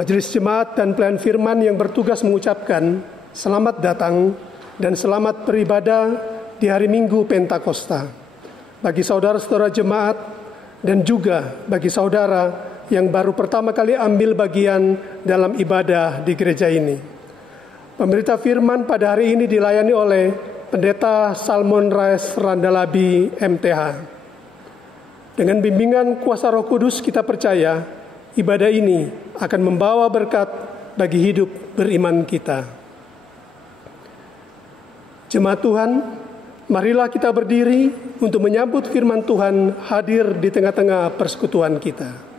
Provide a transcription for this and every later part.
Majelis Jemaat dan Pelayan Firman yang bertugas mengucapkan selamat datang dan selamat beribadah di hari Minggu Pentakosta bagi saudara-saudara jemaat dan juga bagi saudara yang baru pertama kali ambil bagian dalam ibadah di gereja ini. Pemberita firman pada hari ini dilayani oleh Pendeta Salmon Rais Randalabi MTH. Dengan bimbingan kuasa Roh Kudus kita percaya ibadah ini akan membawa berkat bagi hidup beriman kita. Jemaat Tuhan, marilah kita berdiri untuk menyambut firman Tuhan hadir di tengah-tengah persekutuan kita.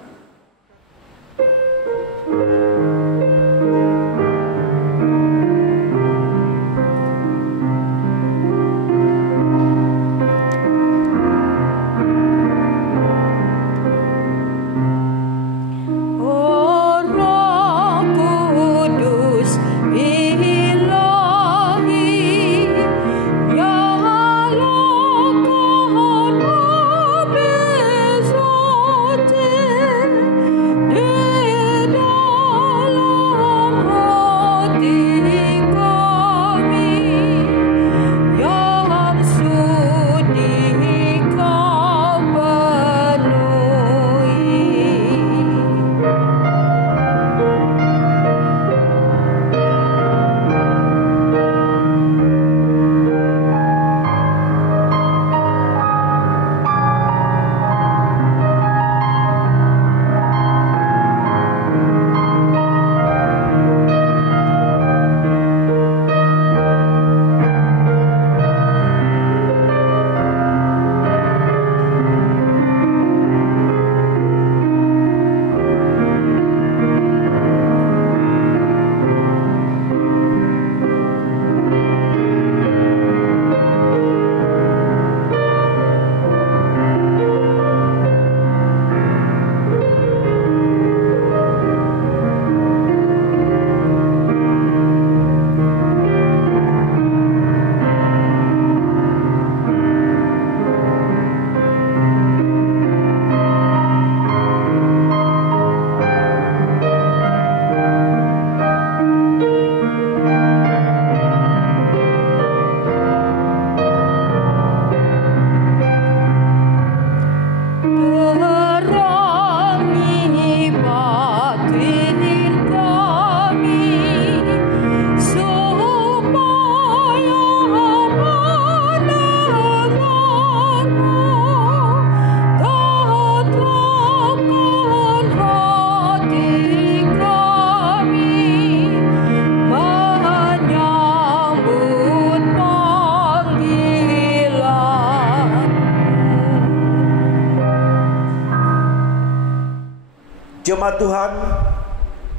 Jemaat Tuhan,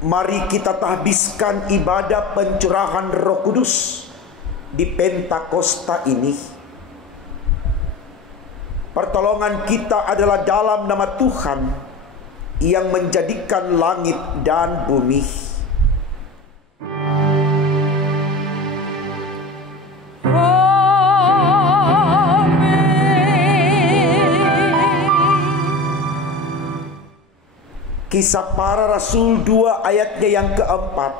mari kita tahbiskan ibadah pencurahan Roh Kudus di Pentakosta ini. Pertolongan kita adalah dalam nama Tuhan yang menjadikan langit dan bumi. Kisah Para Rasul 2 ayatnya yang keempat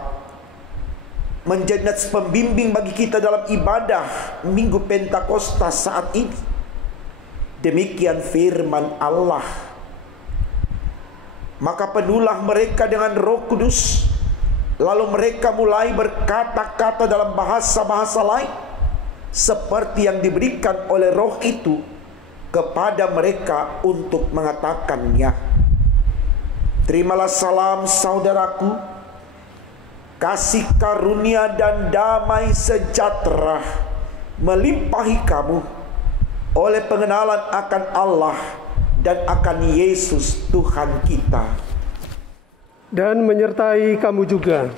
menjadi pembimbing bagi kita dalam ibadah Minggu Pentakosta saat ini. Demikian firman Allah. Maka penuhlah mereka dengan Roh Kudus, lalu mereka mulai berkata-kata dalam bahasa-bahasa lain seperti yang diberikan oleh Roh itu kepada mereka untuk mengatakannya. Terimalah salam saudaraku, kasih karunia dan damai sejahtera melimpahi kamu oleh pengenalan akan Allah dan akan Yesus Tuhan kita, dan menyertai kamu juga.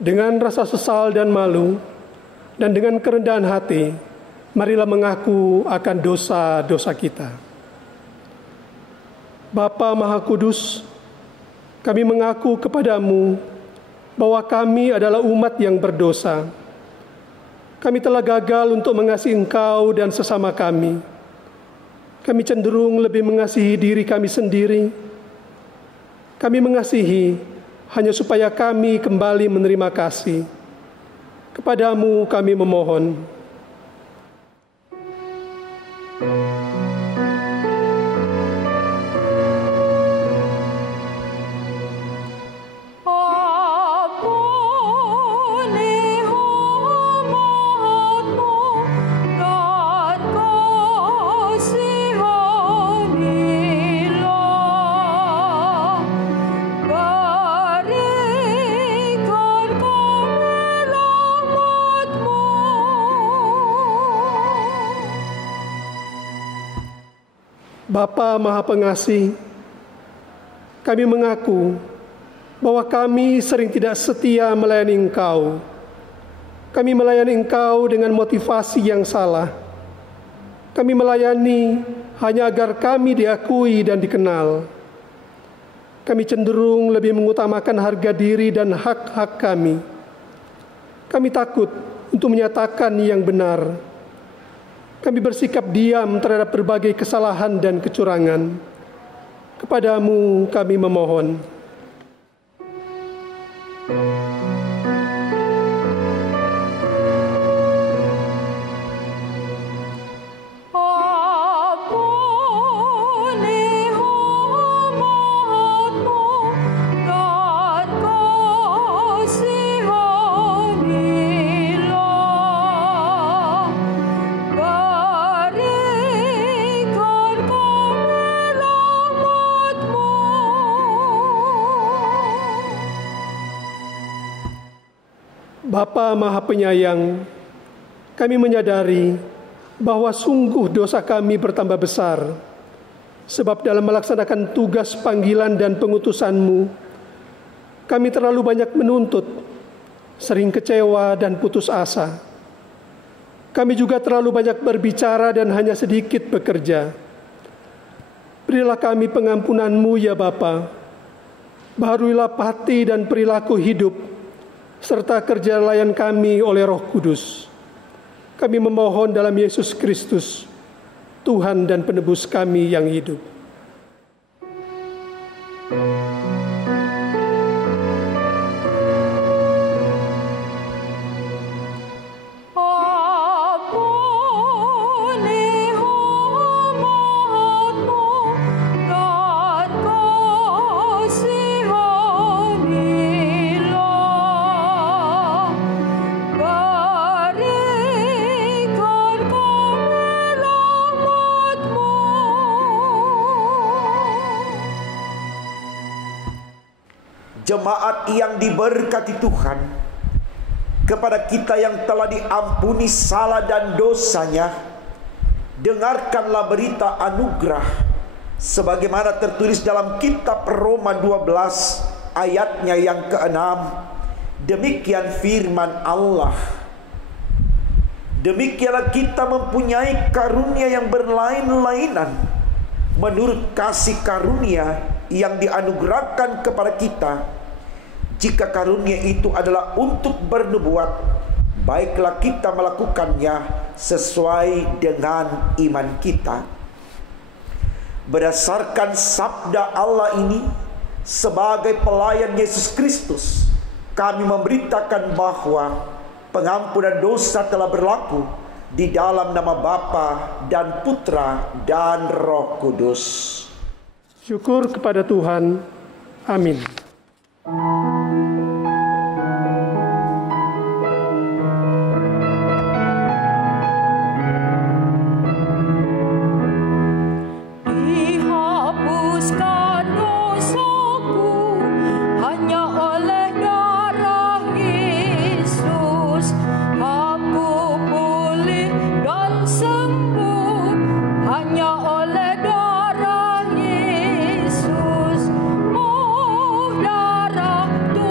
Dengan rasa sesal dan malu, dan dengan kerendahan hati, marilah mengaku akan dosa-dosa kita. Bapa Maha Kudus, kami mengaku kepadamu bahwa kami adalah umat yang berdosa. Kami telah gagal untuk mengasihi Engkau dan sesama kami. Kami cenderung lebih mengasihi diri kami sendiri. Kami mengasihi hanya supaya kami kembali menerima kasih. Kepadamu kami memohon. Bapa Maha Pengasih, kami mengaku bahwa kami sering tidak setia melayani Engkau. Kami melayani Engkau dengan motivasi yang salah. Kami melayani hanya agar kami diakui dan dikenal. Kami cenderung lebih mengutamakan harga diri dan hak-hak kami. Kami takut untuk menyatakan yang benar. Kami bersikap diam terhadap berbagai kesalahan dan kecurangan. Kepadamu kami memohon. Bapa Maha Penyayang, kami menyadari bahwa sungguh dosa kami bertambah besar, sebab dalam melaksanakan tugas panggilan dan pengutusan-Mu, kami terlalu banyak menuntut, sering kecewa dan putus asa. Kami juga terlalu banyak berbicara dan hanya sedikit bekerja. Berilah kami pengampunan-Mu ya Bapa, baharuilah hati dan perilaku hidup, serta kerja layan kami oleh Roh Kudus. Kami memohon dalam Yesus Kristus, Tuhan dan Penebus kami yang hidup. Jemaat yang diberkati Tuhan, kepada kita yang telah diampuni salah dan dosanya, dengarkanlah berita anugerah sebagaimana tertulis dalam kitab Roma 12 ayatnya yang ke-6. Demikian firman Allah. Demikianlah kita mempunyai karunia yang berlain-lainan menurut kasih karunia yang dianugerahkan kepada kita. Jika karunia itu adalah untuk bernubuat, baiklah kita melakukannya sesuai dengan iman kita. Berdasarkan sabda Allah ini, sebagai pelayan Yesus Kristus, kami memberitakan bahwa pengampunan dosa telah berlaku di dalam nama Bapa dan Putra dan Roh Kudus. Syukur kepada Tuhan. Amin. Dihapuskan dosaku hanya oleh darah Yesus. Aku pulih dan sembuh hanya oleh darah Yesus. Oh, darah Tuhan.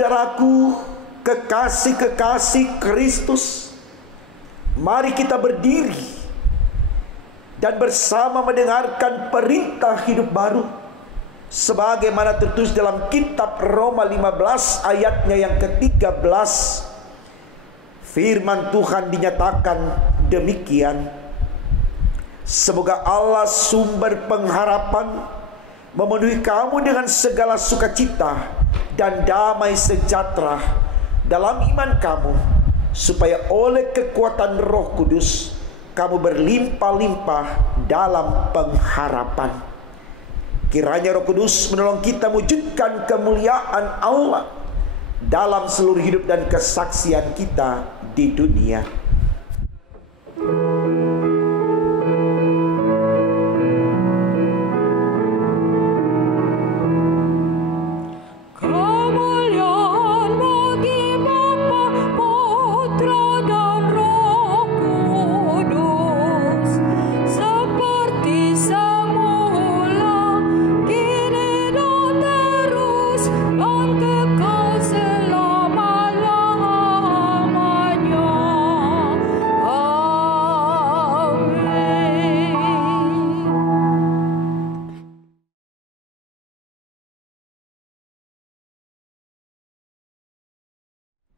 Saudaraku, kekasih-kekasih Kristus, mari kita berdiri dan bersama mendengarkan perintah hidup baru sebagaimana tertulis dalam kitab Roma 15 ayatnya yang ke-13. Firman Tuhan dinyatakan demikian: semoga Allah sumber pengharapan memenuhi kamu dengan segala sukacita dan damai sejahtera dalam iman kamu, supaya oleh kekuatan Roh Kudus kamu berlimpah-limpah dalam pengharapan. Kiranya Roh Kudus menolong kita mewujudkan kemuliaan Allah dalam seluruh hidup dan kesaksian kita di dunia.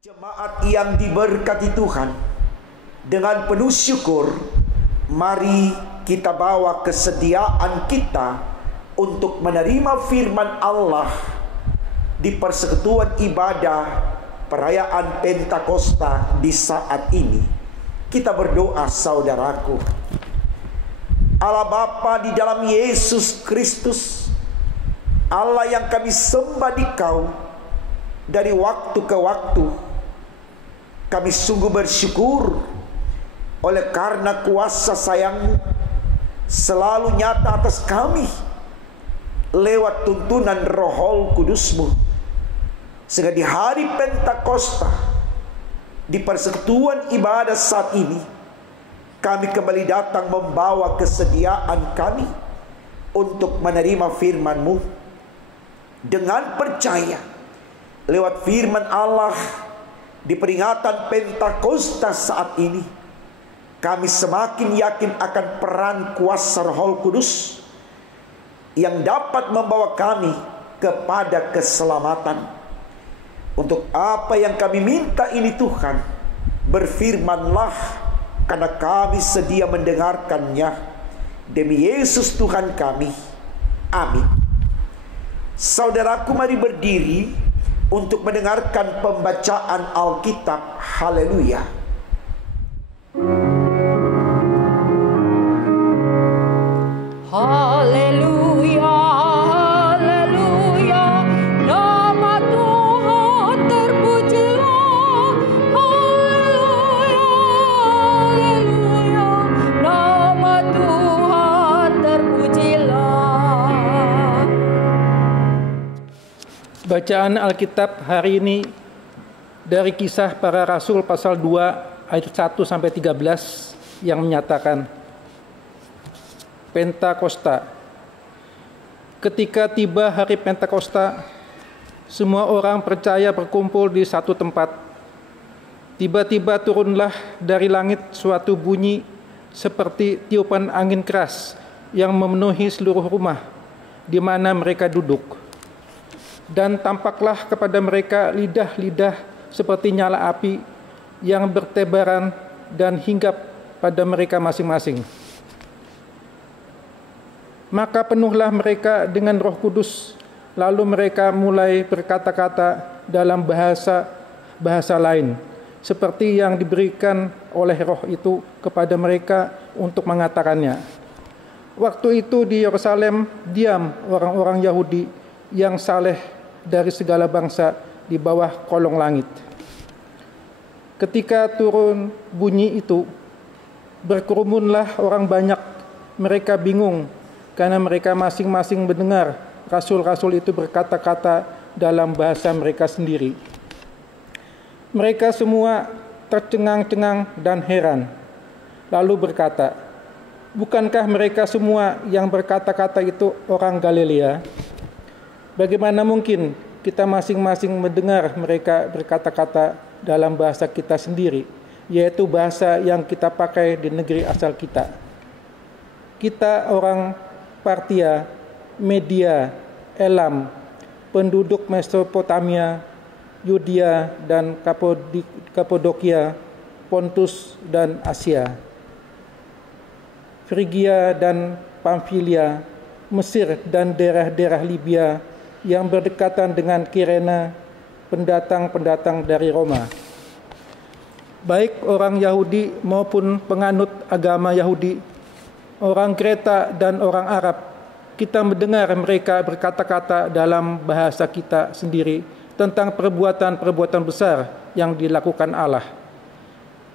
Jemaat yang diberkati Tuhan, dengan penuh syukur, mari kita bawa kesediaan kita untuk menerima firman Allah di persekutuan ibadah perayaan Pentakosta di saat ini. Kita berdoa, saudaraku. Allah Bapa di dalam Yesus Kristus, Allah yang kami sembah di Kau dari waktu ke waktu, kami sungguh bersyukur oleh karena kuasa sayang-Mu selalu nyata atas kami lewat tuntunan Roh Kudus-Mu, sehingga di hari Pentakosta, di persekutuan ibadah saat ini, kami kembali datang membawa kesediaan kami untuk menerima firman-Mu dengan percaya lewat firman Allah. Di peringatan Pentakosta saat ini, kami semakin yakin akan peran kuasa Roh Kudus yang dapat membawa kami kepada keselamatan. Untuk apa yang kami minta ini Tuhan, berfirman-Lah, karena kami sedia mendengarkannya. Demi Yesus Tuhan kami. Amin. Saudaraku, mari berdiri untuk mendengarkan pembacaan Alkitab. Haleluya. Haleluya, haleluya, nama Tuhan terpujilah. Haleluya, haleluya, nama Tuhan terpujilah. Bacaan Alkitab hari ini dari Kisah Para Rasul pasal 2 ayat 1 sampai 13 yang menyatakan, Pentakosta. Ketika tiba hari Pentakosta, semua orang percaya berkumpul di satu tempat. Tiba-tiba turunlah dari langit suatu bunyi seperti tiupan angin keras yang memenuhi seluruh rumah di mana mereka duduk. Dan tampaklah kepada mereka lidah-lidah seperti nyala api yang bertebaran dan hinggap pada mereka masing-masing. Maka penuhlah mereka dengan Roh Kudus, lalu mereka mulai berkata-kata dalam bahasa lain, seperti yang diberikan oleh Roh itu kepada mereka untuk mengatakannya. Waktu itu di Yerusalem diam orang-orang Yahudi yang saleh dari segala bangsa di bawah kolong langit. Ketika turun bunyi itu, berkerumunlah orang banyak. Mereka bingung karena mereka masing-masing mendengar rasul-rasul itu berkata-kata dalam bahasa mereka sendiri. Mereka semua tercengang-cengang dan heran, lalu berkata, "Bukankah mereka semua yang berkata-kata itu orang Galilea? Bagaimana mungkin kita masing-masing mendengar mereka berkata-kata dalam bahasa kita sendiri, yaitu bahasa yang kita pakai di negeri asal kita. Kita orang Partia, Media, Elam, penduduk Mesopotamia, Yudea dan Kapodokia, Pontus dan Asia, Frigia dan Pamfilia, Mesir dan daerah-daerah Libya yang berdekatan dengan Kirene, pendatang-pendatang dari Roma. Baik orang Yahudi maupun penganut agama Yahudi, orang Kreta dan orang Arab, kita mendengar mereka berkata-kata dalam bahasa kita sendiri tentang perbuatan-perbuatan besar yang dilakukan Allah.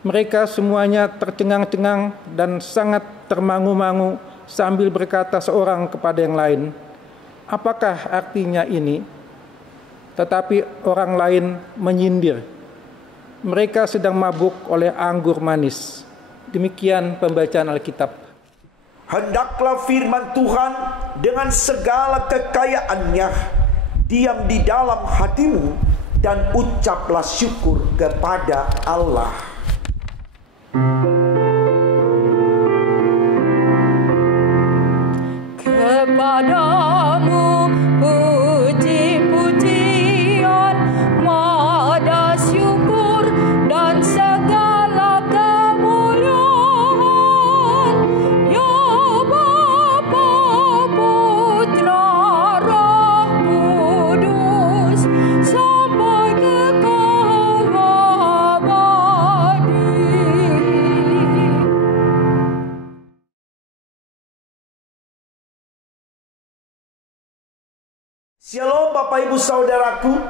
Mereka semuanya tercengang-cengang dan sangat termangu-mangu sambil berkata seorang kepada yang lain, "Apakah artinya ini?" Tetapi orang lain menyindir, "Mereka sedang mabuk oleh anggur manis." Demikian pembacaan Alkitab. Hendaklah firman Tuhan dengan segala kekayaannya diam di dalam hatimu, dan ucaplah syukur kepada Allah. Kepadamu puji-pujian, mada syukur dan segala kemuliaan, ya Bapa, Putra, Roh Kudus, sampai kekal abadi. Shalom Bapak Ibu Saudaraku,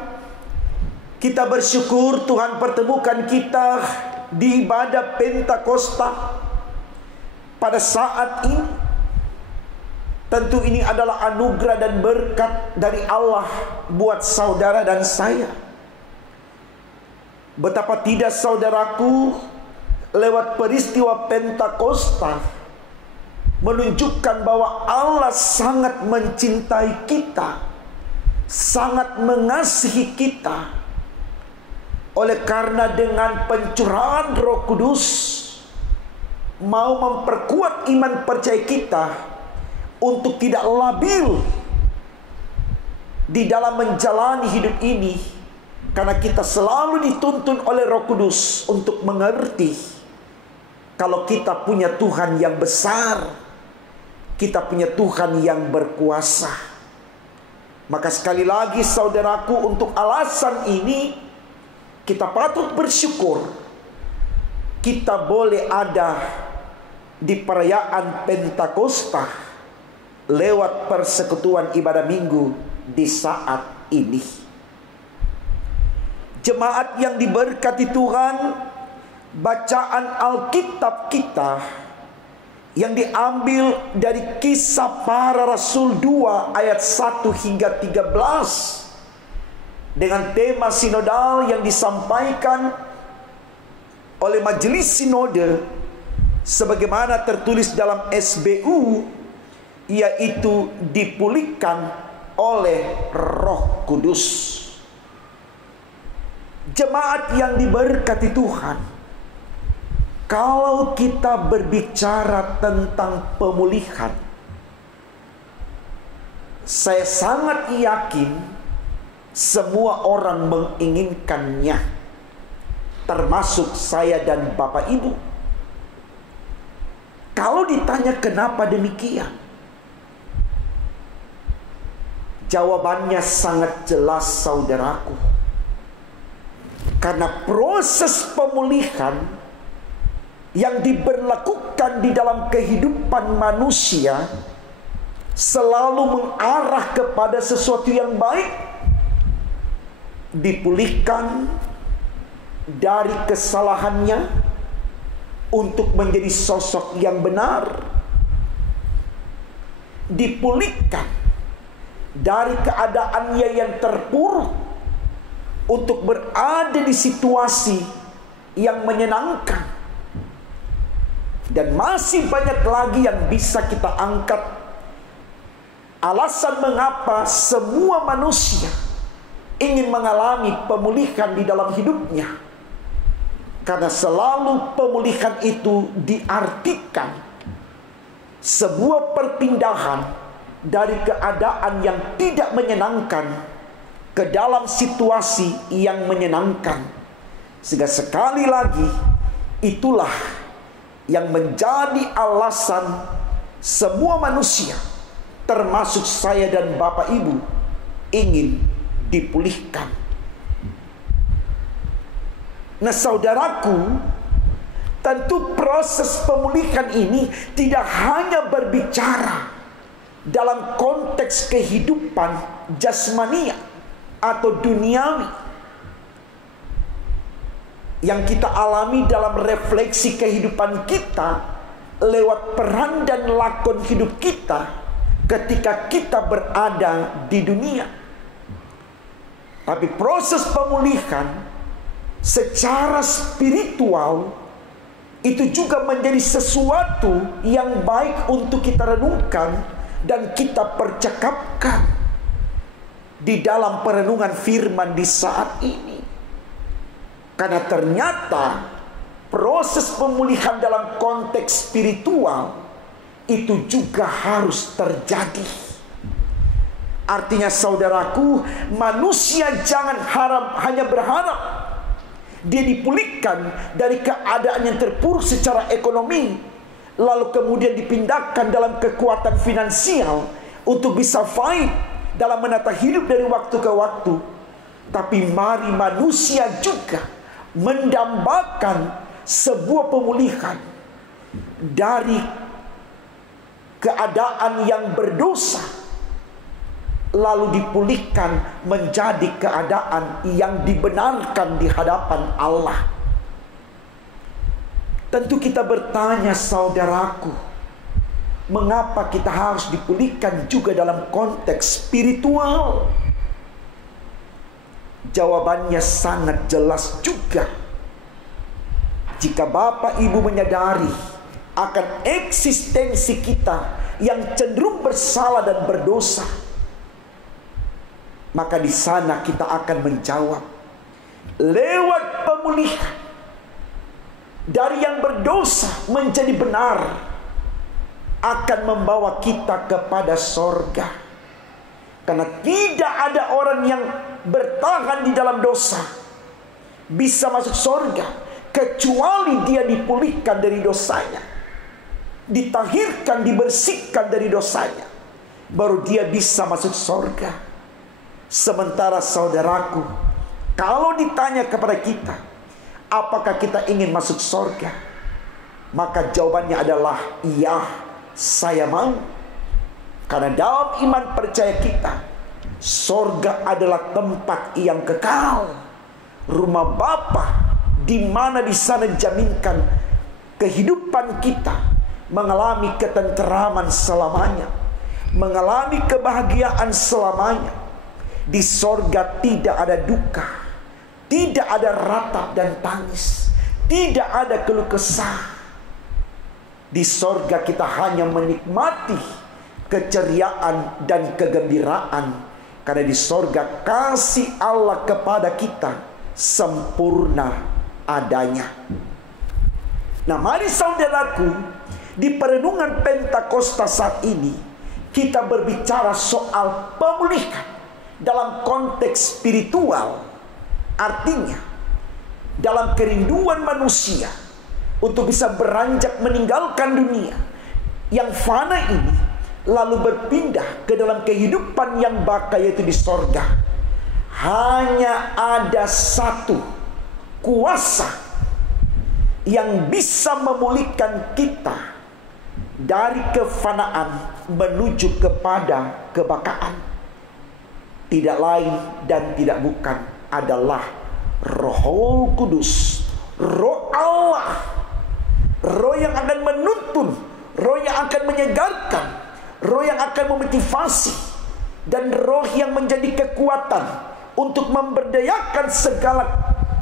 kita bersyukur Tuhan pertemukan kita di ibadah Pentakosta pada saat ini. Tentu ini adalah anugerah dan berkat dari Allah buat saudara dan saya. Betapa tidak saudaraku, lewat peristiwa Pentakosta menunjukkan bahwa Allah sangat mencintai kita, sangat mengasihi kita. Oleh karena dengan pencurahan Roh Kudus mau memperkuat iman percaya kita untuk tidak labil di dalam menjalani hidup ini, karena kita selalu dituntun oleh Roh Kudus untuk mengerti kalau kita punya Tuhan yang besar, kita punya Tuhan yang berkuasa. Maka sekali lagi saudaraku, untuk alasan ini kita patut bersyukur kita boleh ada di perayaan Pentakosta lewat persekutuan ibadah minggu di saat ini. Jemaat yang diberkati Tuhan, bacaan Alkitab kita yang diambil dari Kisah Para Rasul 2 ayat 1 hingga 13 dengan tema sinodal yang disampaikan oleh Majelis Sinode sebagaimana tertulis dalam SBU, yaitu dipulihkan oleh Roh Kudus. Jemaat yang diberkati Tuhan, kalau kita berbicara tentang pemulihan, saya sangat yakin semua orang menginginkannya, termasuk saya dan Bapak Ibu. Kalau ditanya kenapa demikian, jawabannya sangat jelas saudaraku. Karena proses pemulihan yang diberlakukan di dalam kehidupan manusia selalu mengarah kepada sesuatu yang baik. Dipulihkan dari kesalahannya untuk menjadi sosok yang benar. Dipulihkan dari keadaannya yang terpuruk untuk berada di situasi yang menyenangkan. Dan masih banyak lagi yang bisa kita angkat alasan mengapa semua manusia ingin mengalami pemulihan di dalam hidupnya. Karena selalu pemulihan itu diartikan sebuah perpindahan dari keadaan yang tidak menyenangkan ke dalam situasi yang menyenangkan. Sehingga sekali lagi, itulah yang menjadi alasan semua manusia, termasuk saya dan Bapak Ibu, ingin dipulihkan. Nah saudaraku, tentu proses pemulihan ini tidak hanya berbicara dalam konteks kehidupan jasmania atau duniawi yang kita alami dalam refleksi kehidupan kita lewat peran dan lakon hidup kita ketika kita berada di dunia. Tapi proses pemulihan secara spiritual itu juga menjadi sesuatu yang baik untuk kita renungkan dan kita percakapkan di dalam perenungan firman di saat ini. Karena ternyata proses pemulihan dalam konteks spiritual itu juga harus terjadi. Artinya saudaraku, manusia jangan hanya berharap dia dipulihkan dari keadaan yang terpuruk secara ekonomi, lalu kemudian dipindahkan dalam kekuatan finansial untuk bisa fight dalam menata hidup dari waktu ke waktu. Tapi mari manusia juga mendambakan sebuah pemulihan dari keadaan yang berdosa, lalu dipulihkan menjadi keadaan yang dibenarkan di hadapan Allah. Tentu kita bertanya saudaraku, mengapa kita harus dipulihkan juga dalam konteks spiritual? Jawabannya sangat jelas juga. Jika Bapak Ibu menyadari akan eksistensi kita yang cenderung bersalah dan berdosa, maka di sana kita akan menjawab lewat pemulihan dari yang berdosa menjadi benar akan membawa kita kepada sorga. Karena tidak ada orang yang bertahan di dalam dosa bisa masuk sorga kecuali dia dipulihkan dari dosanya, ditahirkan, dibersihkan dari dosanya, baru dia bisa masuk sorga. Sementara saudaraku, kalau ditanya kepada kita, apakah kita ingin masuk sorga? Maka jawabannya adalah iya, saya mau. Karena dalam iman percaya kita, sorga adalah tempat yang kekal, rumah Bapa, di mana di sana dijaminkan kehidupan kita mengalami ketenteraman selamanya, mengalami kebahagiaan selamanya. Di sorga tidak ada duka, tidak ada ratap dan tangis, tidak ada keluh kesah. Di sorga kita hanya menikmati keceriaan dan kegembiraan, karena di sorga kasih Allah kepada kita sempurna adanya. Nah mari saudaraku, di perenungan Pentakosta saat ini kita berbicara soal pemulihan dalam konteks spiritual. Artinya dalam kerinduan manusia untuk bisa beranjak meninggalkan dunia yang fana ini, lalu berpindah ke dalam kehidupan yang baka, yaitu di sorga. Hanya ada satu kuasa yang bisa memulihkan kita dari kefanaan menuju kepada kebakaan. Tidak lain dan tidak bukan adalah Roh Kudus, Roh Allah, Roh yang akan menuntun, Roh yang akan menyegarkan, Roh yang akan memotivasi, dan Roh yang menjadi kekuatan untuk memberdayakan segala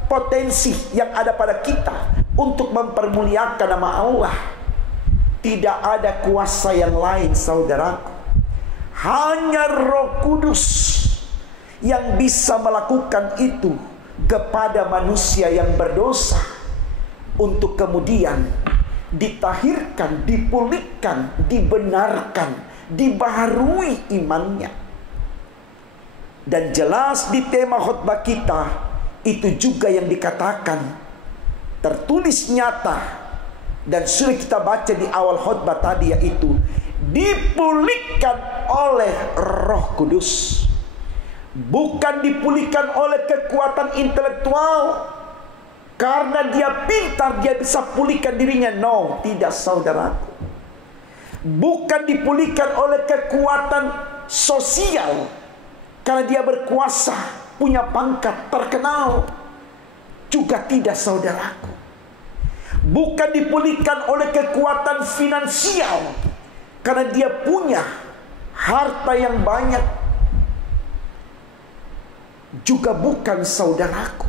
potensi yang ada pada kita untuk mempermuliakan nama Allah. Tidak ada kuasa yang lain saudaraku, hanya Roh Kudus yang bisa melakukan itu kepada manusia yang berdosa, untuk kemudian ditahirkan, dipulihkan, dibenarkan, dibaharui imannya. Dan jelas di tema khotbah kita itu juga yang dikatakan, tertulis nyata, dan sudah kita baca di awal khotbah tadi, yaitu dipulihkan oleh Roh Kudus. Bukan dipulihkan oleh kekuatan intelektual, karena dia pintar, dia bisa pulihkan dirinya. No, tidak saudaraku. Bukan dipulihkan oleh kekuatan sosial, karena dia berkuasa, punya pangkat, terkenal. Juga tidak saudaraku. Bukan dipulihkan oleh kekuatan finansial, karena dia punya harta yang banyak. Juga bukan saudaraku.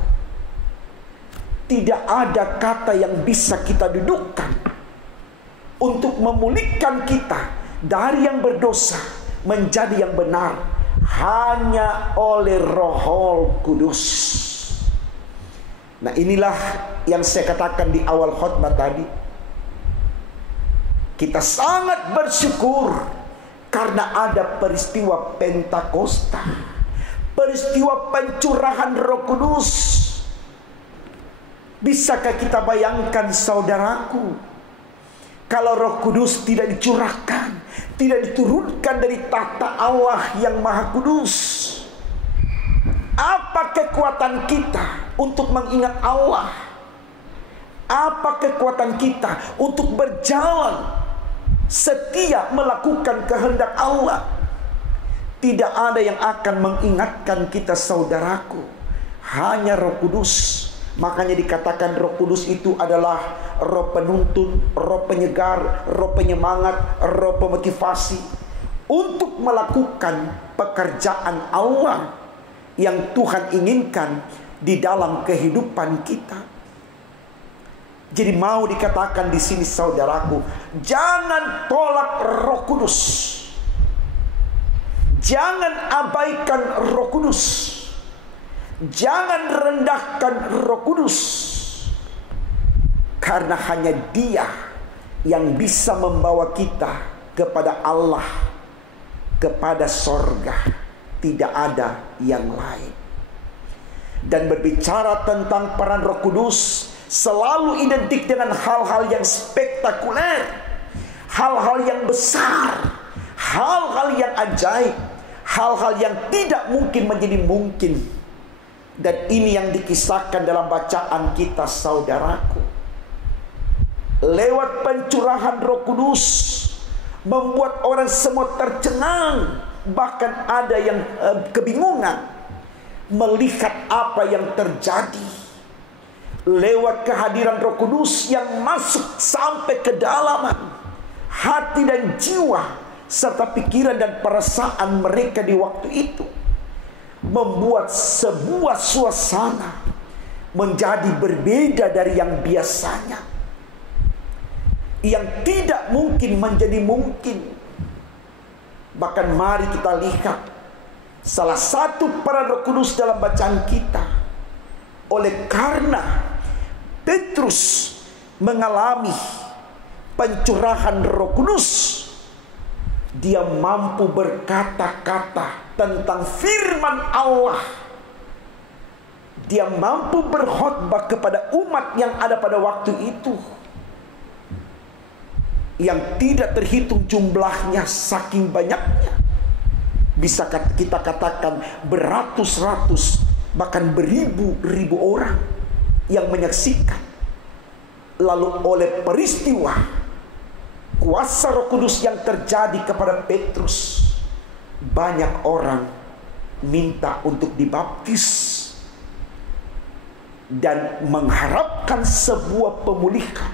Tidak ada kata yang bisa kita dudukkan untuk memulihkan kita dari yang berdosa menjadi yang benar, hanya oleh Roh Kudus. Nah, inilah yang saya katakan di awal khotbah tadi. Kita sangat bersyukur karena ada peristiwa Pentakosta, peristiwa pencurahan Roh Kudus. Bisakah kita bayangkan saudaraku, kalau Roh Kudus tidak dicurahkan, tidak diturunkan dari tahta Allah yang Maha Kudus, apa kekuatan kita untuk mengingat Allah? Apa kekuatan kita untuk berjalan setia melakukan kehendak Allah? Tidak ada yang akan mengingatkan kita saudaraku, hanya Roh Kudus. Makanya dikatakan Roh Kudus itu adalah roh penuntun, roh penyegar, roh penyemangat, roh pemotivasi untuk melakukan pekerjaan Allah yang Tuhan inginkan di dalam kehidupan kita. Jadi mau dikatakan di sini saudaraku, jangan tolak Roh Kudus. Jangan abaikan Roh Kudus. Jangan rendahkan Roh Kudus. Karena hanya Dia yang bisa membawa kita kepada Allah, kepada sorga. Tidak ada yang lain. Dan berbicara tentang peran Roh Kudus selalu identik dengan hal-hal yang spektakuler, hal-hal yang besar, hal-hal yang ajaib, hal-hal yang tidak mungkin menjadi mungkin. Dan ini yang dikisahkan dalam bacaan kita saudaraku. Lewat pencurahan Roh Kudus membuat orang semua tercengang, bahkan ada yang kebingungan melihat apa yang terjadi. Lewat kehadiran Roh Kudus yang masuk sampai ke dalaman hati dan jiwa serta pikiran dan perasaan mereka di waktu itu, membuat sebuah suasana menjadi berbeda dari yang biasanya, yang tidak mungkin menjadi mungkin. Bahkan mari kita lihat salah satu peran Roh Kudus dalam bacaan kita. Oleh karena Petrus mengalami pencurahan Roh Kudus, dia mampu berkata-kata tentang firman Allah. Dia mampu berkhotbah kepada umat yang ada pada waktu itu, yang tidak terhitung jumlahnya saking banyaknya. Bisa kita katakan beratus-ratus, bahkan beribu-ribu orang yang menyaksikan. Lalu oleh peristiwa kuasa Roh Kudus yang terjadi kepada Petrus, banyak orang minta untuk dibaptis dan mengharapkan sebuah pemulihan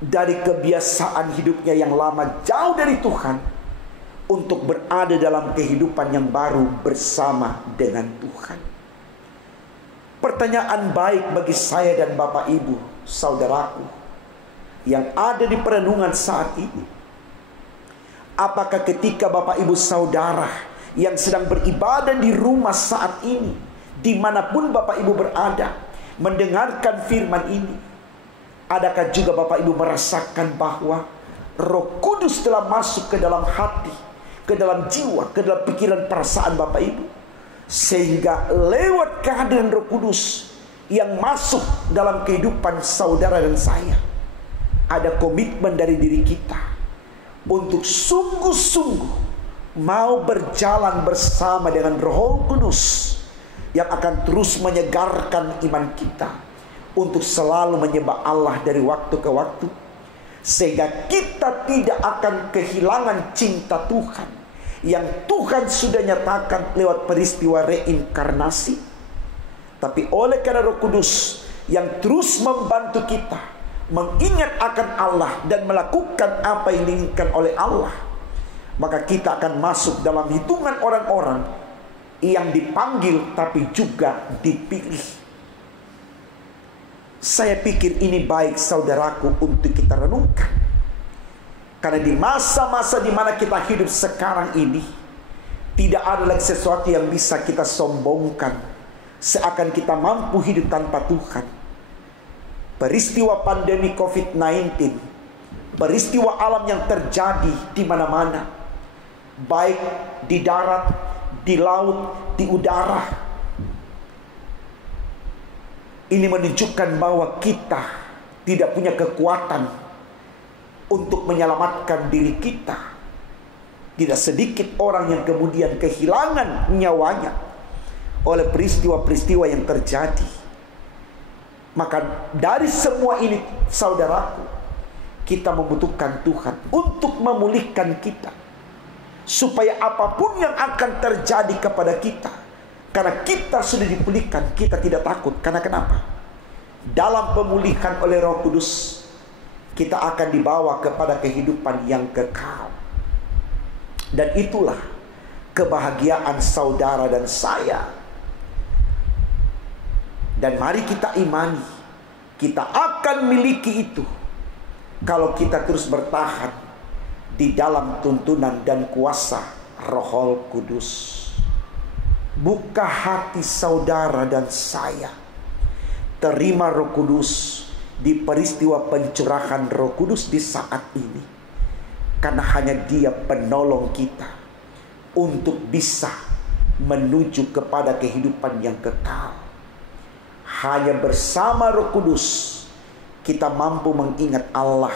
dari kebiasaan hidupnya yang lama jauh dari Tuhan, untuk berada dalam kehidupan yang baru bersama dengan Tuhan. Pertanyaan baik bagi saya dan Bapak Ibu, saudaraku yang ada di perenungan saat ini. Apakah ketika Bapak Ibu saudara yang sedang beribadah di rumah saat ini, dimanapun Bapak Ibu berada, mendengarkan firman ini, adakah juga Bapak Ibu merasakan bahwa Roh Kudus telah masuk ke dalam hati, ke dalam jiwa, ke dalam pikiran perasaan Bapak Ibu, sehingga lewat kehadiran Roh Kudus yang masuk dalam kehidupan saudara dan saya, ada komitmen dari diri kita untuk sungguh-sungguh mau berjalan bersama dengan Roh Kudus yang akan terus menyegarkan iman kita untuk selalu menyembah Allah dari waktu ke waktu, sehingga kita tidak akan kehilangan cinta Tuhan yang Tuhan sudah nyatakan lewat peristiwa reinkarnasi. Tapi oleh karena Roh Kudus yang terus membantu kita mengingat akan Allah dan melakukan apa yang diinginkan oleh Allah, maka kita akan masuk dalam hitungan orang-orang yang dipanggil tapi juga dipilih. Saya pikir ini baik saudaraku untuk kita renungkan. Karena di masa-masa di mana kita hidup sekarang ini, tidak ada lagi sesuatu yang bisa kita sombongkan, seakan kita mampu hidup tanpa Tuhan. Peristiwa pandemi COVID-19, peristiwa alam yang terjadi di mana-mana, baik di darat, di laut, di udara, ini menunjukkan bahwa kita tidak punya kekuatan untuk menyelamatkan diri kita. Tidak sedikit orang yang kemudian kehilangan nyawanya oleh peristiwa-peristiwa yang terjadi. Maka dari semua ini saudaraku, kita membutuhkan Tuhan untuk memulihkan kita, supaya apapun yang akan terjadi kepada kita, karena kita sudah dipulihkan, kita tidak takut. Karena kenapa? Dalam pemulihan oleh Roh Kudus, kita akan dibawa kepada kehidupan yang kekal. Dan itulah kebahagiaan saudara dan saya. Dan mari kita imani, kita akan miliki itu kalau kita terus bertahan di dalam tuntunan dan kuasa Roh Kudus. Buka hati saudara dan saya, terima Roh Kudus di peristiwa pencurahan Roh Kudus di saat ini, karena hanya Dia penolong kita untuk bisa menuju kepada kehidupan yang kekal. Hanya bersama Roh Kudus kita mampu mengingat Allah,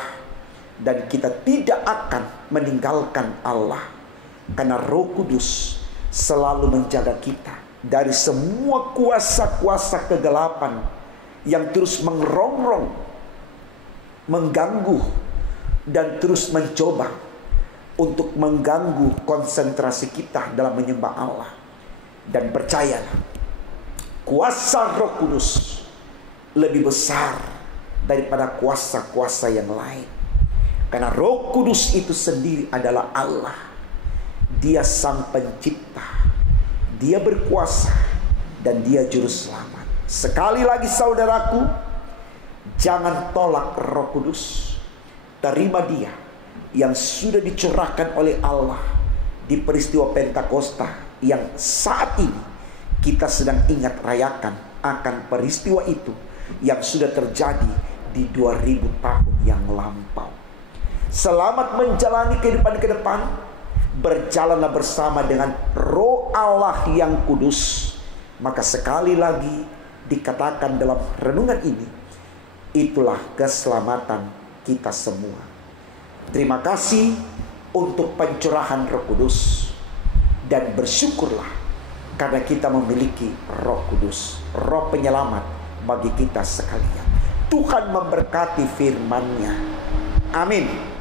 dan kita tidak akan meninggalkan Allah, karena Roh Kudus selalu menjaga kita dari semua kuasa-kuasa kegelapan yang terus mengerongrong, mengganggu, dan terus mencoba untuk mengganggu konsentrasi kita dalam menyembah Allah. Dan percayalah, kuasa Roh Kudus lebih besar daripada kuasa-kuasa yang lain. Karena Roh Kudus itu sendiri adalah Allah. Dia sang pencipta, Dia berkuasa, dan Dia juru selamat. Sekali lagi saudaraku, jangan tolak Roh Kudus. Terima Dia yang sudah dicurahkan oleh Allah di peristiwa Pentakosta, yang saat ini kita sedang ingat rayakan akan peristiwa itu yang sudah terjadi di 2000 tahun yang lampau. Selamat menjalani kehidupan ke depan. Berjalanlah bersama dengan Roh Allah yang kudus. Maka sekali lagi dikatakan dalam renungan ini, itulah keselamatan kita semua. Terima kasih untuk pencurahan Roh Kudus, dan bersyukurlah karena kita memiliki Roh Kudus, Roh penyelamat bagi kita sekalian. Tuhan memberkati firman-Nya. Amin.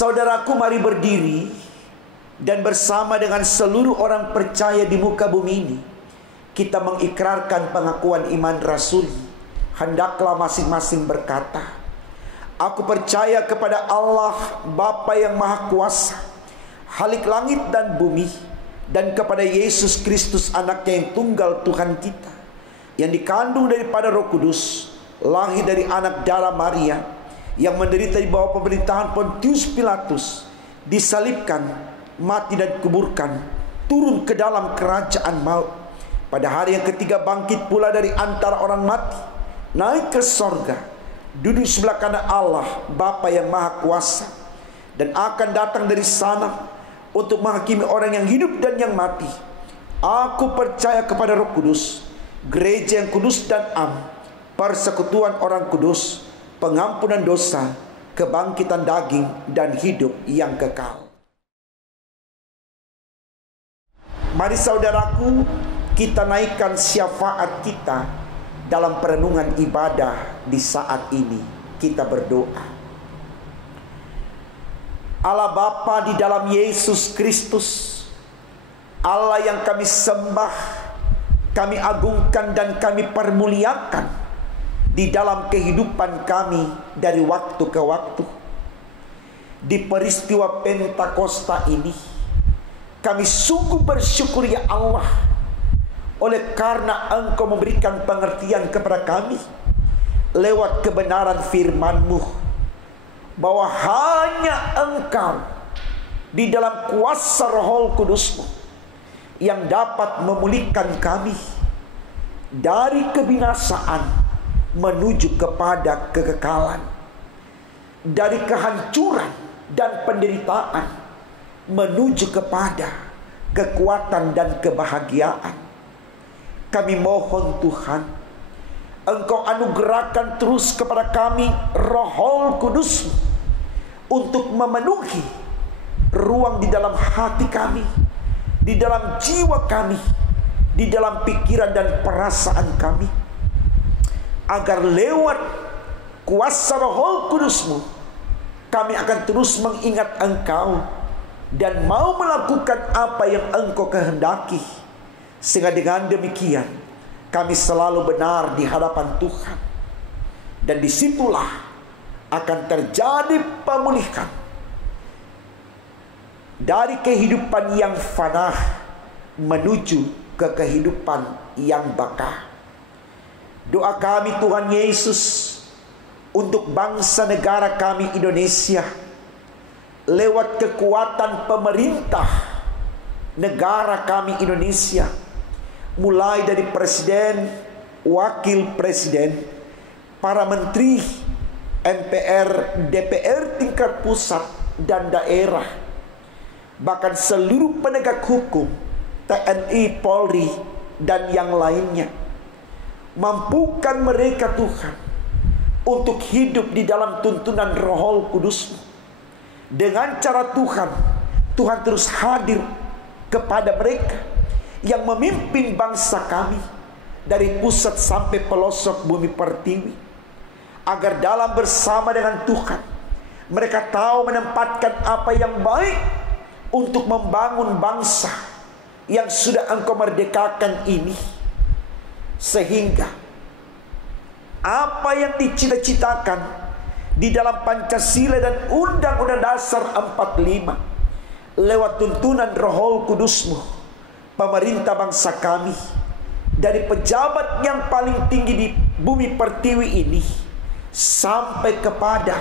Saudaraku, mari berdiri dan bersama dengan seluruh orang percaya di muka bumi ini kita mengikrarkan pengakuan iman rasuli. Hendaklah masing-masing berkata, aku percaya kepada Allah Bapa yang Maha Kuasa, Khalik langit dan bumi, dan kepada Yesus Kristus anaknya yang tunggal Tuhan kita, yang dikandung daripada Roh Kudus, lahir dari anak darah Maria, yang menderita di bawah pemerintahan Pontius Pilatus, disalibkan, mati dan kuburkan, turun ke dalam kerajaan maut, pada hari yang ketiga bangkit pula dari antara orang mati, naik ke sorga, duduk sebelah kanan Allah Bapa yang Maha Kuasa, dan akan datang dari sana untuk menghakimi orang yang hidup dan yang mati. Aku percaya kepada Roh Kudus, gereja yang kudus dan am, persekutuan orang kudus, pengampunan dosa, kebangkitan daging, dan hidup yang kekal. Mari saudaraku, kita naikkan syafaat kita dalam perenungan ibadah di saat ini. Kita berdoa. Allah Bapa di dalam Yesus Kristus, Allah yang kami sembah, kami agungkan dan kami permuliakan di dalam kehidupan kami dari waktu ke waktu. Di peristiwa Pentakosta ini, kami sungguh bersyukur ya Allah, oleh karena Engkau memberikan pengertian kepada kami lewat kebenaran firman-Mu, bahwa hanya Engkau di dalam kuasa Roh Kudus-Mu yang dapat memulihkan kami dari kebinasaan menuju kepada kekekalan, dari kehancuran dan penderitaan menuju kepada kekuatan dan kebahagiaan. Kami mohon Tuhan, Engkau anugerahkan terus kepada kami Roh Kudus untuk memenuhi ruang di dalam hati kami, di dalam jiwa kami, di dalam pikiran dan perasaan kami, agar lewat kuasa Roh Kudus-Mu kami akan terus mengingat Engkau dan mau melakukan apa yang Engkau kehendaki, sehingga dengan demikian kami selalu benar di hadapan Tuhan. Dan disitulah akan terjadi pemulihan dari kehidupan yang fana menuju ke kehidupan yang baka. Doa kami Tuhan Yesus untuk bangsa negara kami Indonesia, lewat kekuatan pemerintah negara kami Indonesia, mulai dari presiden, wakil presiden, para menteri, MPR, DPR tingkat pusat dan daerah, bahkan seluruh penegak hukum, TNI, Polri, dan yang lainnya. Mampukan mereka Tuhan untuk hidup di dalam tuntunan Roh Kudus. Dengan cara Tuhan terus hadir kepada mereka yang memimpin bangsa kami dari pusat sampai pelosok bumi pertiwi, agar dalam bersama dengan Tuhan mereka tahu menempatkan apa yang baik untuk membangun bangsa yang sudah Engkau merdekakan ini, sehingga apa yang dicita-citakan di dalam Pancasila dan Undang-Undang Dasar 45 lewat tuntunan Roh Kudus-Mu, pemerintah bangsa kami, dari pejabat yang paling tinggi di bumi pertiwi ini sampai kepada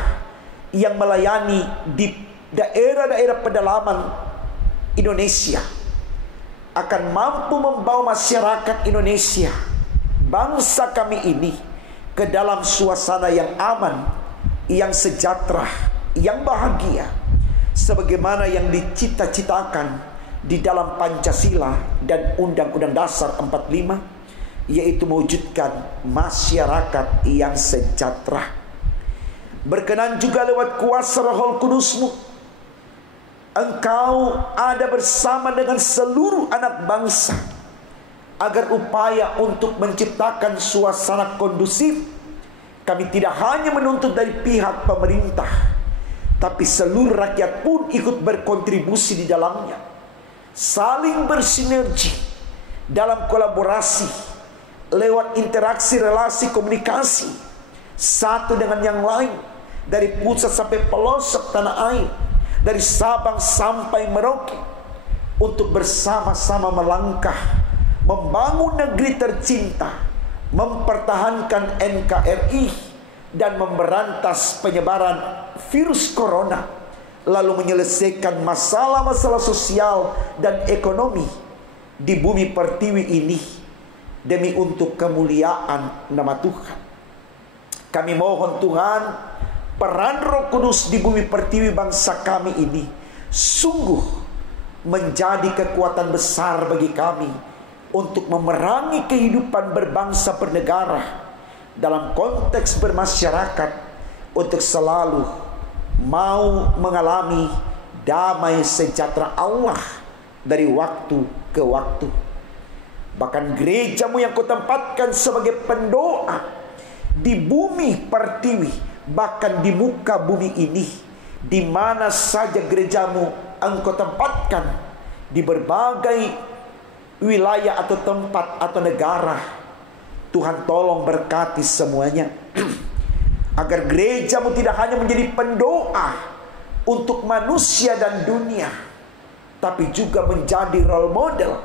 yang melayani di daerah-daerah pedalaman Indonesia, akan mampu membawa masyarakat Indonesia, bangsa kami ini, ke dalam suasana yang aman, yang sejahtera, yang bahagia, sebagaimana yang dicita-citakan di dalam Pancasila dan Undang-Undang Dasar 45, yaitu mewujudkan masyarakat yang sejahtera. Berkenan juga lewat kuasa Roh Kudus-Mu, Engkau ada bersama dengan seluruh anak bangsa, agar upaya untuk menciptakan suasana kondusif, kami tidak hanya menuntut dari pihak pemerintah, tapi seluruh rakyat pun ikut berkontribusi di dalamnya, saling bersinergi dalam kolaborasi lewat interaksi, relasi, komunikasi satu dengan yang lain, dari pusat sampai pelosok tanah air, dari Sabang sampai Merauke, untuk bersama-sama melangkah membangun negeri tercinta, mempertahankan NKRI, dan memberantas penyebaran virus corona, lalu menyelesaikan masalah-masalah sosial dan ekonomi di bumi pertiwi ini demi untuk kemuliaan nama Tuhan. Kami mohon Tuhan, peran Roh Kudus di bumi pertiwi bangsa kami ini sungguh menjadi kekuatan besar bagi kami untuk memerangi kehidupan berbangsa bernegara dalam konteks bermasyarakat, untuk selalu mau mengalami damai sejahtera Allah dari waktu ke waktu. Bahkan gerejamu yang kau tempatkan sebagai pendoa di bumi pertiwi, bahkan di muka bumi ini, di mana saja gerejamu engkau tempatkan, di berbagai wilayah atau tempat atau negara, Tuhan tolong berkati semuanya. Agar gerejamu tidak hanya menjadi pendoa untuk manusia dan dunia, tapi juga menjadi role model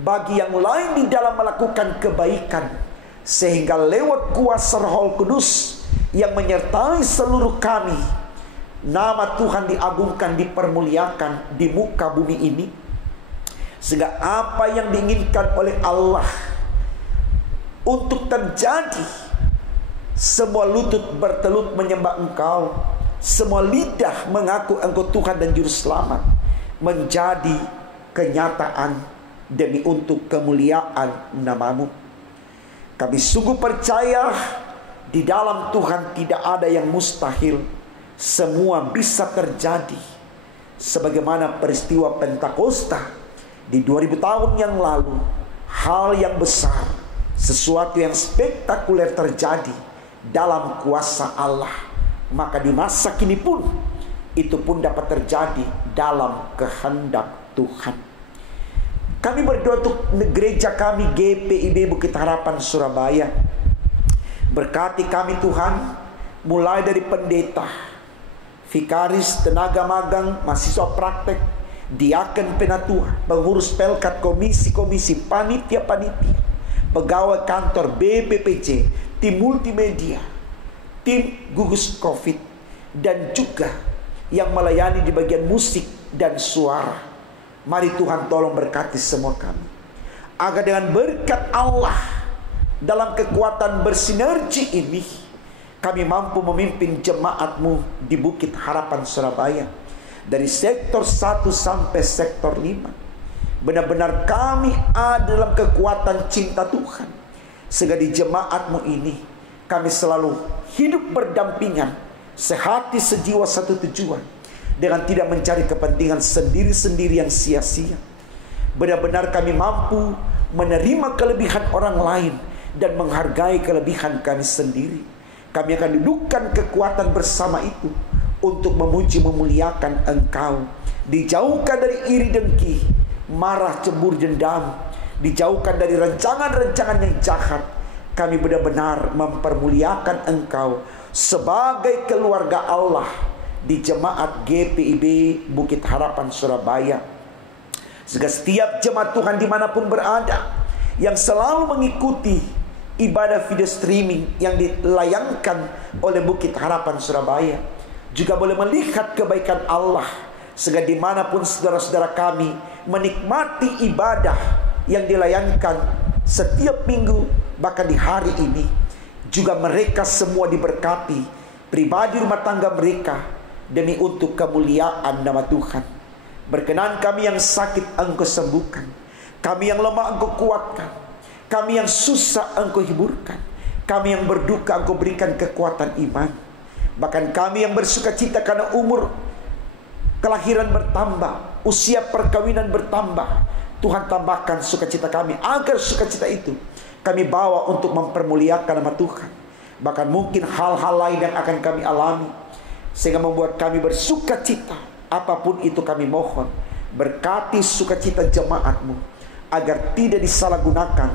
bagi yang lain di dalam melakukan kebaikan, sehingga lewat kuasa Roh Kudus yang menyertai seluruh kami, nama Tuhan diagungkan, dipermuliakan di muka bumi ini, sehingga apa yang diinginkan oleh Allah untuk terjadi, semua lutut bertelut menyembah Engkau, semua lidah mengaku Engkau Tuhan dan Juru Selamat, menjadi kenyataan demi untuk kemuliaan namamu. Kami sungguh percaya di dalam Tuhan tidak ada yang mustahil, semua bisa terjadi. Sebagaimana peristiwa Pentakosta di 2000 tahun yang lalu, hal yang besar, sesuatu yang spektakuler terjadi dalam kuasa Allah, maka di masa kini pun itu pun dapat terjadi dalam kehendak Tuhan. Kami berdoa untuk gereja kami GPIB Bukit Harapan Surabaya. Berkati kami Tuhan, mulai dari pendeta, vikaris, tenaga magang, mahasiswa praktek, diaken penatua, pengurus pelkat, komisi-komisi, panitia-panitia, pegawai kantor BPPJ, tim multimedia, tim gugus COVID, dan juga yang melayani di bagian musik dan suara. Mari Tuhan tolong berkati semua kami, agar dengan berkat Allah dalam kekuatan bersinergi ini, kami mampu memimpin jemaat-Mu di Bukit Harapan Surabaya, dari sektor 1 sampai sektor 5. Benar-benar kami ada dalam kekuatan cinta Tuhan, sehingga di jemaat-Mu ini kami selalu hidup berdampingan, sehati sejiwa satu tujuan, dengan tidak mencari kepentingan sendiri-sendiri yang sia-sia. Benar-benar kami mampu menerima kelebihan orang lain dan menghargai kelebihan kami sendiri. Kami akan dudukkan kekuatan bersama itu untuk memuji memuliakan Engkau, dijauhkan dari iri dengki, marah, cemburu, dendam, dijauhkan dari rancangan-rancangan yang jahat. Kami benar-benar mempermuliakan Engkau sebagai keluarga Allah di jemaat GPIB Bukit Harapan Surabaya. Sehingga setiap jemaat Tuhan dimanapun berada, yang selalu mengikuti ibadah video streaming yang dilayangkan oleh Bukit Harapan Surabaya, juga boleh melihat kebaikan Allah. Sehingga dimanapun saudara-saudara kami menikmati ibadah yang dilayangkan setiap minggu, bahkan di hari ini, juga mereka semua diberkati, pribadi rumah tangga mereka, demi untuk kemuliaan nama Tuhan. Berkenan kami yang sakit Engkau sembuhkan, kami yang lemah Engkau kuatkan, kami yang susah Engkau hiburkan, kami yang berduka Engkau berikan kekuatan iman. Bahkan kami yang bersukacita karena umur kelahiran bertambah, usia perkawinan bertambah, Tuhan tambahkan sukacita kami, agar sukacita itu kami bawa untuk mempermuliakan nama Tuhan. Bahkan mungkin hal-hal lain yang akan kami alami, sehingga membuat kami bersukacita. Apapun itu kami mohon, berkati sukacita jemaat-Mu, agar tidak disalahgunakan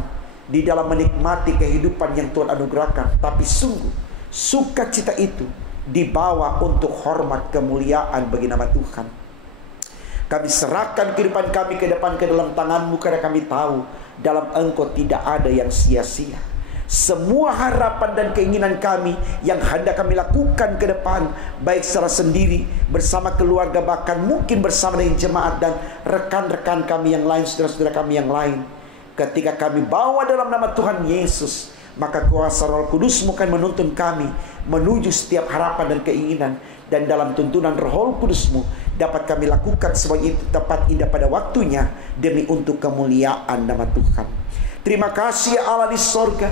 di dalam menikmati kehidupan yang Tuhan anugerahkan, tapi sungguh sukacita itu dibawa untuk hormat kemuliaan bagi nama Tuhan. Kami serahkan kehidupan kami ke depan ke dalam tangan-Mu, karena kami tahu dalam Engkau tidak ada yang sia-sia. Semua harapan dan keinginan kami yang hendak kami lakukan ke depan, baik secara sendiri, bersama keluarga, bahkan mungkin bersama dengan jemaat dan rekan-rekan kami yang lain, saudara-saudara kami yang lain, ketika kami bawa dalam nama Tuhan Yesus, maka kuasa Roh Kudus-Mu akan menuntun kami menuju setiap harapan dan keinginan. Dan dalam tuntunan Roh Kudus-Mu dapat kami lakukan semua itu tepat indah pada waktunya, demi untuk kemuliaan nama Tuhan. Terima kasih ya Allah di sorga.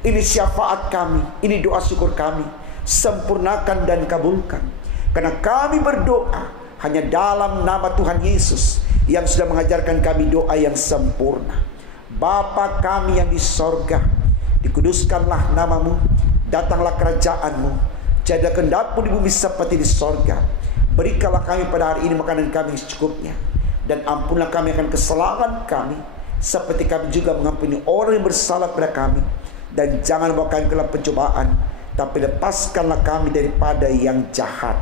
Ini syafaat kami, ini doa syukur kami. Sempurnakan dan kabulkan, karena kami berdoa hanya dalam nama Tuhan Yesus, yang sudah mengajarkan kami doa yang sempurna. Bapa kami yang di sorga, dikuduskanlah nama-Mu, datanglah kerajaan-Mu, jadilah kehendak-Mu di bumi seperti di sorga. Berikanlah kami pada hari ini makanan kami secukupnya, dan ampunlah kami akan kesalahan kami, seperti kami juga mengampuni orang yang bersalah pada kami. Dan jangan bawa kami ke dalam pencobaan, tapi lepaskanlah kami daripada yang jahat.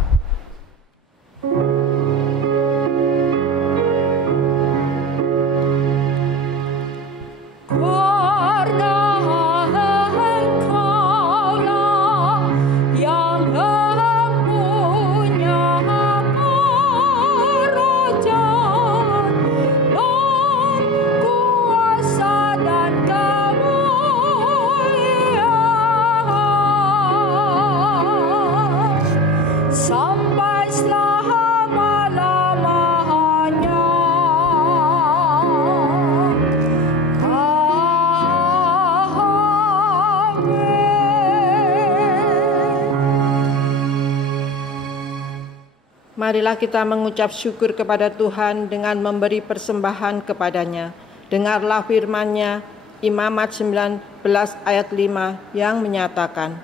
Marilah kita mengucap syukur kepada Tuhan dengan memberi persembahan kepadanya. Dengarlah firman-Nya, Imamat 19 ayat 5 yang menyatakan,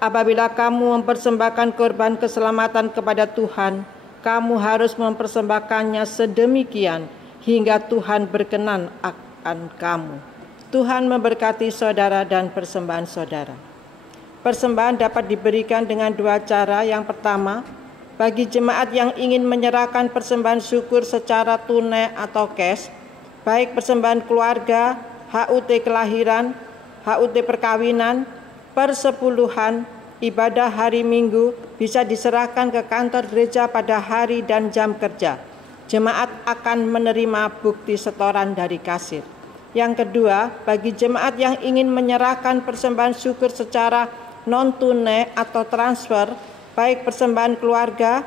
apabila kamu mempersembahkan korban keselamatan kepada Tuhan, kamu harus mempersembahkannya sedemikian hingga Tuhan berkenan akan kamu. Tuhan memberkati saudara dan persembahan saudara. Persembahan dapat diberikan dengan dua cara. Yang pertama, bagi jemaat yang ingin menyerahkan persembahan syukur secara tunai atau cash, baik persembahan keluarga, HUT kelahiran, HUT perkawinan, persepuluhan, ibadah hari Minggu, bisa diserahkan ke kantor gereja pada hari dan jam kerja. Jemaat akan menerima bukti setoran dari kasir. Yang kedua, bagi jemaat yang ingin menyerahkan persembahan syukur secara non-tunai atau transfer, baik persembahan keluarga,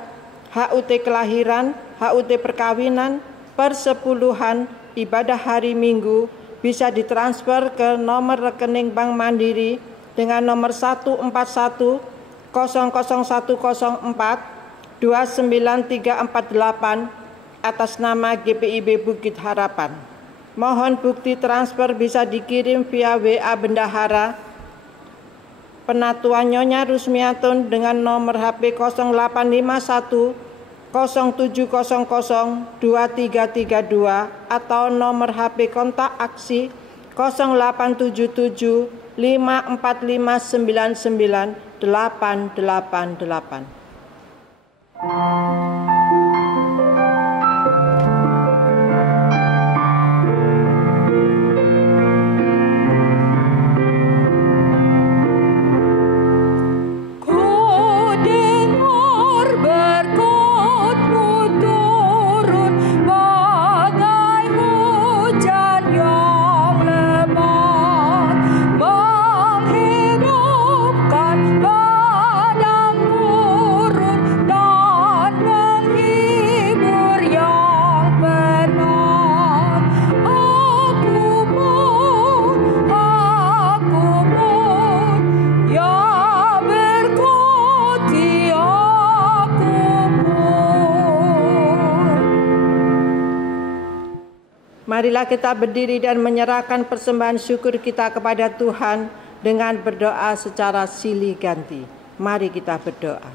HUT kelahiran, HUT perkawinan, persepuluhan, ibadah hari Minggu, bisa ditransfer ke nomor rekening Bank Mandiri dengan nomor 141 00104 29348 atas nama GPIB Bukit Harapan. Mohon bukti transfer bisa dikirim via WA Bendahara Penatua Nyonya Rusmiatun dengan nomor HP 0851 0700 2332 atau nomor HP kontak aksi 0877 54599 888. Marilah kita berdiri dan menyerahkan persembahan syukur kita kepada Tuhan dengan berdoa secara silih ganti. Mari kita berdoa.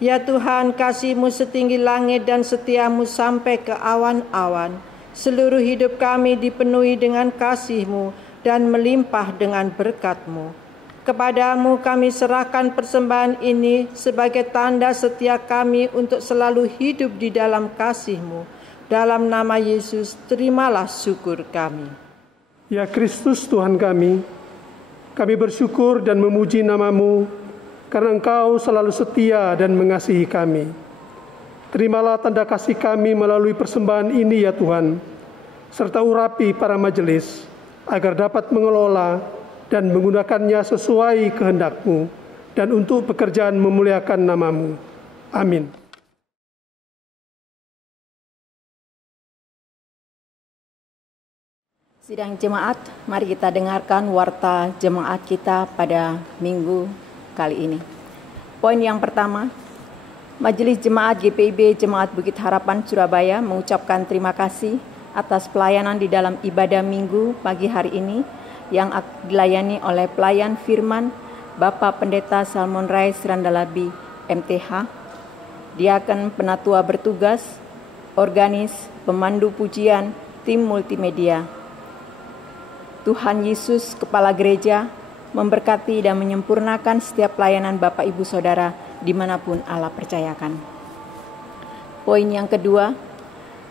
Ya Tuhan, kasih-Mu setinggi langit dan setia-Mu sampai ke awan-awan. Seluruh hidup kami dipenuhi dengan kasih-Mu dan melimpah dengan berkat-Mu. Kepadamu kami serahkan persembahan ini sebagai tanda setia kami untuk selalu hidup di dalam kasih-Mu. Dalam nama Yesus, terimalah syukur kami. Ya Kristus Tuhan kami bersyukur dan memuji nama-Mu karena Engkau selalu setia dan mengasihi kami. Terimalah tanda kasih kami melalui persembahan ini ya Tuhan, serta urapi para majelis agar dapat mengelola dan menggunakannya sesuai kehendak-Mu dan untuk pekerjaan memuliakan nama-Mu. Amin. Sidang jemaat, mari kita dengarkan warta jemaat kita pada minggu kali ini. Poin yang pertama, Majelis Jemaat GPIB Jemaat Bukit Harapan Surabaya mengucapkan terima kasih atas pelayanan di dalam ibadah minggu pagi hari ini yang dilayani oleh pelayan firman Bapak Pendeta Salmon Rais Randalabi MTH, diaken penatua bertugas, organis, pemandu pujian, tim multimedia. Tuhan Yesus Kepala Gereja memberkati dan menyempurnakan setiap pelayanan Bapak Ibu Saudara dimanapun Allah percayakan. Poin yang kedua,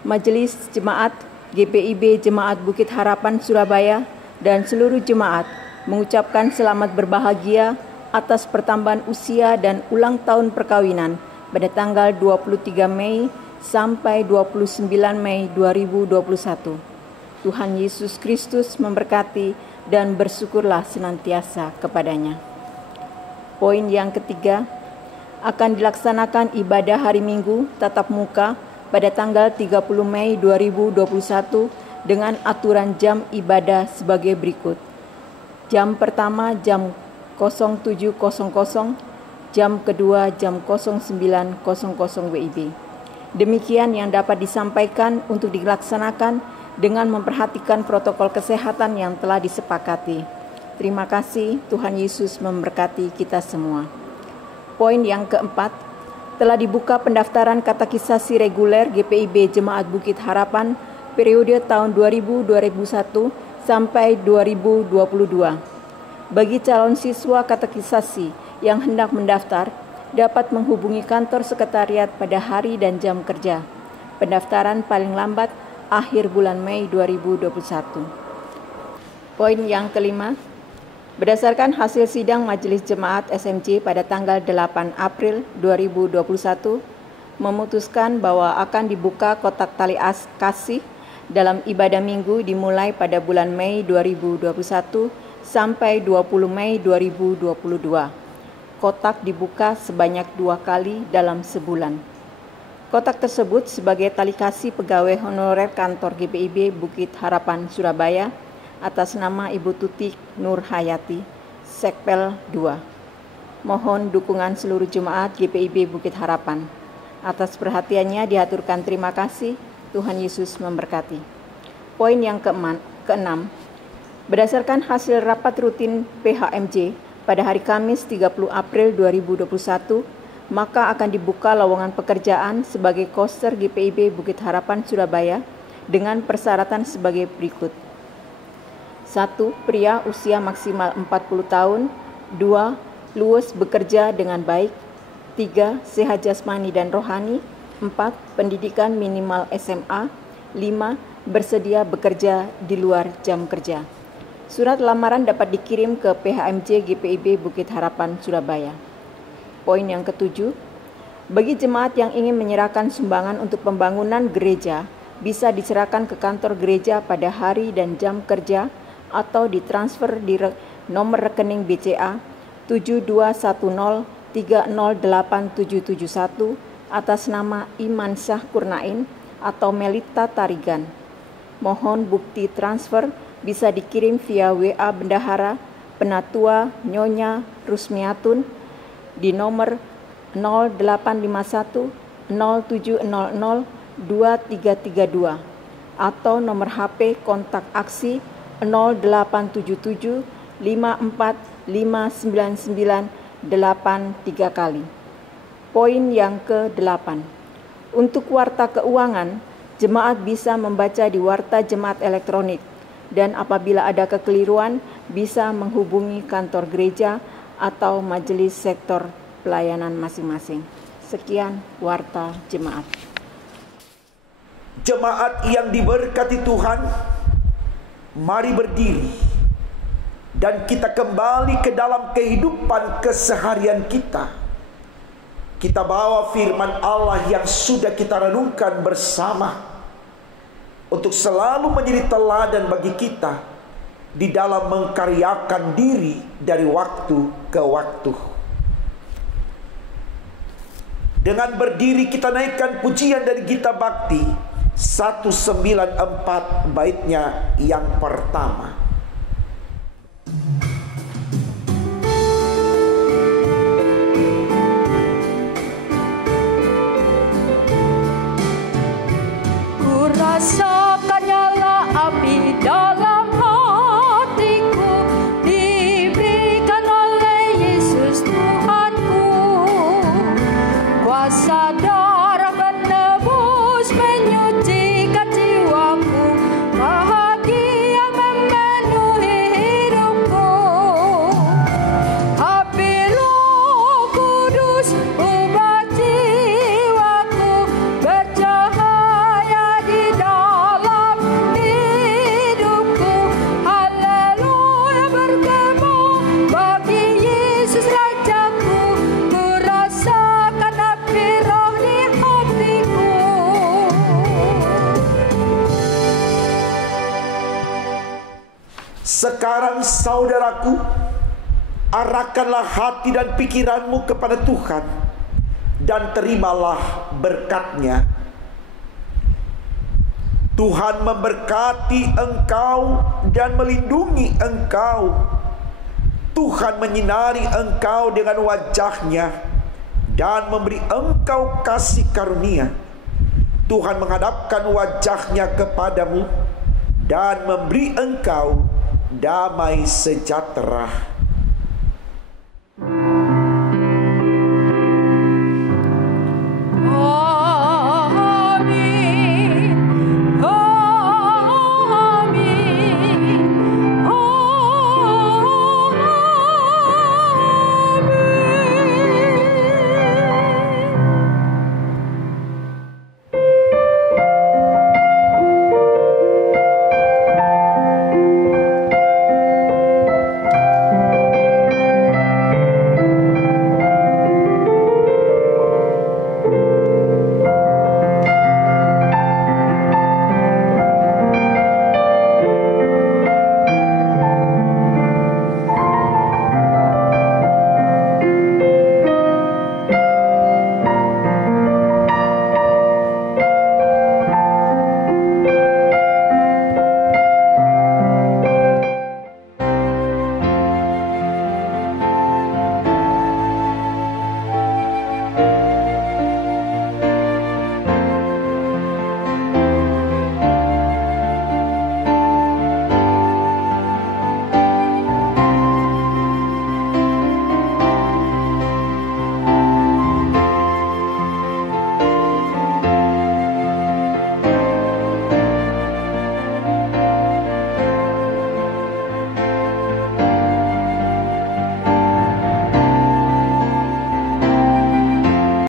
Majelis Jemaat GPIB Jemaat Bukit Harapan Surabaya dan seluruh jemaat mengucapkan selamat berbahagia atas pertambahan usia dan ulang tahun perkawinan pada tanggal 23 Mei sampai 29 Mei 2021. Tuhan Yesus Kristus memberkati dan bersyukurlah senantiasa kepadanya. Poin yang ketiga, akan dilaksanakan ibadah hari Minggu tatap muka pada tanggal 30 Mei 2021 dengan aturan jam ibadah sebagai berikut. Jam pertama jam 07.00, jam kedua jam 09.00 WIB. Demikian yang dapat disampaikan untuk dilaksanakan dengan memperhatikan protokol kesehatan yang telah disepakati. Terima kasih, Tuhan Yesus memberkati kita semua. Poin yang keempat, telah dibuka pendaftaran katekisasi reguler GPIB Jemaat Bukit Harapan periode tahun 2000-2001 sampai 2022. Bagi calon siswa katekisasi yang hendak mendaftar, dapat menghubungi kantor sekretariat pada hari dan jam kerja. Pendaftaran paling lambat akhir bulan Mei 2021. Poin yang kelima, berdasarkan hasil sidang Majelis Jemaat SMJ pada tanggal 8 April 2021, memutuskan bahwa akan dibuka kotak tali kasih dalam ibadah minggu dimulai pada bulan Mei 2021 sampai 20 Mei 2022. Kotak dibuka sebanyak 2 kali dalam sebulan. Kotak tersebut sebagai tali kasih pegawai honorer kantor GPIB Bukit Harapan Surabaya atas nama Ibu Tuti Nur Hayati, Sekpel 2. Mohon dukungan seluruh jemaat GPIB Bukit Harapan. Atas perhatiannya diaturkan terima kasih. Tuhan Yesus memberkati. Poin yang keenam, berdasarkan hasil rapat rutin PHMJ pada hari Kamis 30 April 2021, maka akan dibuka lowongan pekerjaan sebagai koster GPIB Bukit Harapan Surabaya dengan persyaratan sebagai berikut. 1. Pria usia maksimal 40 tahun. 2. Luwes bekerja dengan baik. 3. Sehat jasmani dan rohani. 4. Pendidikan minimal SMA. 5. Bersedia bekerja di luar jam kerja. Surat lamaran dapat dikirim ke PHMJ GPIB Bukit Harapan Surabaya. Poin yang ketujuh, bagi jemaat yang ingin menyerahkan sumbangan untuk pembangunan gereja, bisa diserahkan ke kantor gereja pada hari dan jam kerja atau ditransfer di nomor rekening BCA 7210308771 atas nama Iman Syah Kurnain atau Melita Tarigan. Mohon bukti transfer bisa dikirim via WA Bendahara Penatua Nyonya Rusmiatun di nomor 0851 0700 2332 atau nomor HP kontak aksi 0877 54 599 83 kali. Poin yang ke-8. Untuk warta keuangan, jemaat bisa membaca di warta jemaat elektronik, dan apabila ada kekeliruan bisa menghubungi kantor gereja atau majelis sektor pelayanan masing-masing. Sekian warta jemaat. Jemaat yang diberkati Tuhan, mari berdiri dan kita kembali ke dalam kehidupan keseharian kita. Kita bawa firman Allah yang sudah kita renungkan bersama untuk selalu menjadi teladan bagi kita di dalam mengkaryakan diri dari waktu ke waktu. Dengan berdiri kita naikkan pujian dari Gita Bakti 194 baitnya yang pertama. Rasakan nyala api dalam hatiku, diberikan oleh Yesus Tuhanku. Kuasa darah penebus menyucikan jiwaku, bahagia memenuhi hidupku. Api Roh Kudus ubah jiwaku, bercahaya di dalam hidupku. Haleluya, bergembira bagi Yesus Rajaku. Ku rasakan api Roh di hatiku. Sekarang saudaraku, arahkanlah hati dan pikiranmu kepada Tuhan dan terimalah berkat-Nya. Tuhan memberkati engkau dan melindungi engkau. Tuhan menyinari engkau dengan wajah-Nya dan memberi engkau kasih karunia. Tuhan menghadapkan wajah-Nya kepadamu dan memberi engkau damai sejahtera.